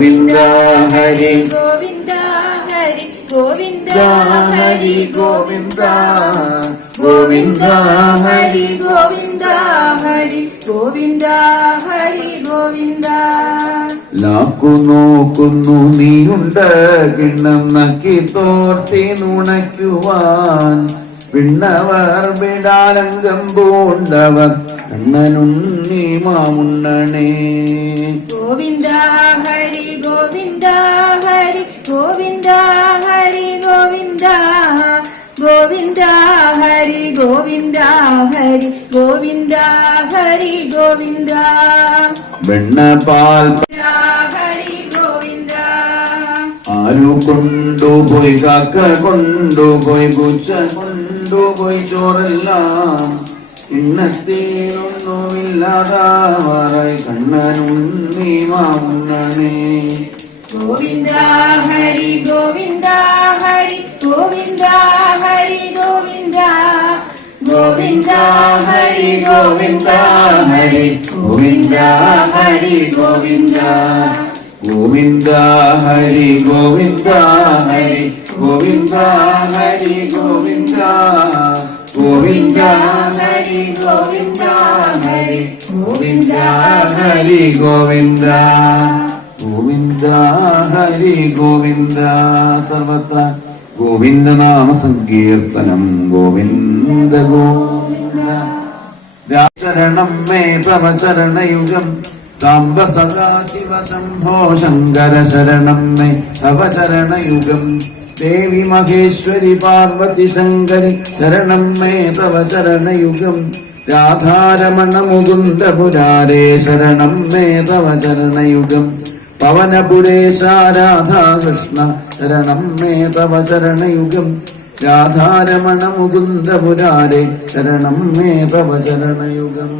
ഗോവിന്ദ ഹരി ഗോവിന്ദ ഹരി ഗോവിന്ദ ഹരി ഗോവിന്ദ ഗോവിന്ദ ഹരി ഗോവിന്ദ ഹരി ഗോവിന്ദ ഹരി ഗോവിന്ദ. ലാക്കു നോക്കുന്നു നീയുണ്ട് കിണ്ണം നക്കി തോർത്തി നുണയ്ക്കുവാൻ പിണ്ണവർ വിടാലങ്കം പൂണ്ടവർ കണ്ണനുണ്ണി മാമുണ്ണണേ. ഗോവിന്ദ ഹരി ഗോവിന്ദ ഹരി ഗോവിന്ദ ഹരി ഗോവിന്ദ ഗോവിന്ദ ഹരി ഗോവിന്ദ ഹരി ഗോവിന്ദ ഹരി ഗോവിന്ദ. വെണ്ണപാൽ ഹരി ഗോവിന്ദ. ആരു കൊണ്ടുപോയി കാക്ക കൊണ്ടുപോയി പൂച്ച കൊണ്ടുപോയി ചോറെല്ലാം ഇന്നത്തേനൊന്നുമില്ലാതാവാറായി കണ്ണനുണ്ണി മാമുണ്ണണേ. ഗോവിന്ദ ഹരി ഗോവിന്ദ ഹരി ഗോവിന്ദ ഹരി ഗോവിന്ദ ഗോവിന്ദ ഹരി ഗോവിന്ദ ഹരി ഗോവിന്ദ ഹരി ഗോവിന്ദ. ഗോവിന്ദ ഹരി ഗോവിന്ദ ഹരി ഗോവിന്ദ ഹരി ഗോവിന്ദ ഗോവിന്ദ ഹരി ഗോവിന്ദ ഹരി ഗോവിന്ദ ഹരി ഗോവിന്ദ ഗോവിന്ദ ഹരി ഗോവിന്ദ. സർവത്ര ഗോവിന്ദ നാമ സങ്കീർത്തനം ഗോവിന്ദ ഗോവിന്ദ. ശരണം മേ തവ ചരണയുഗം സാംബ സദാശിവ ശംഭോ ശങ്കര ശരണം മേ തവ ചരണയുഗം. ദേവി മഹേശ്വരി പാർവതി ശങ്കരി ശരണം മേ തവ ചരണയുഗം. രാധാരമണ മുകുന്ദ പുരാരേ ശരണം മേ തവ ചരണയുഗം. പവനപുരേശ രാധാകൃഷ്ണ ശരണം മേ തവ ചരണയുഗം. രാധാരമണ മുകുന്ദ പുരാരേ ശരണം മേ തവ ചരണയുഗം.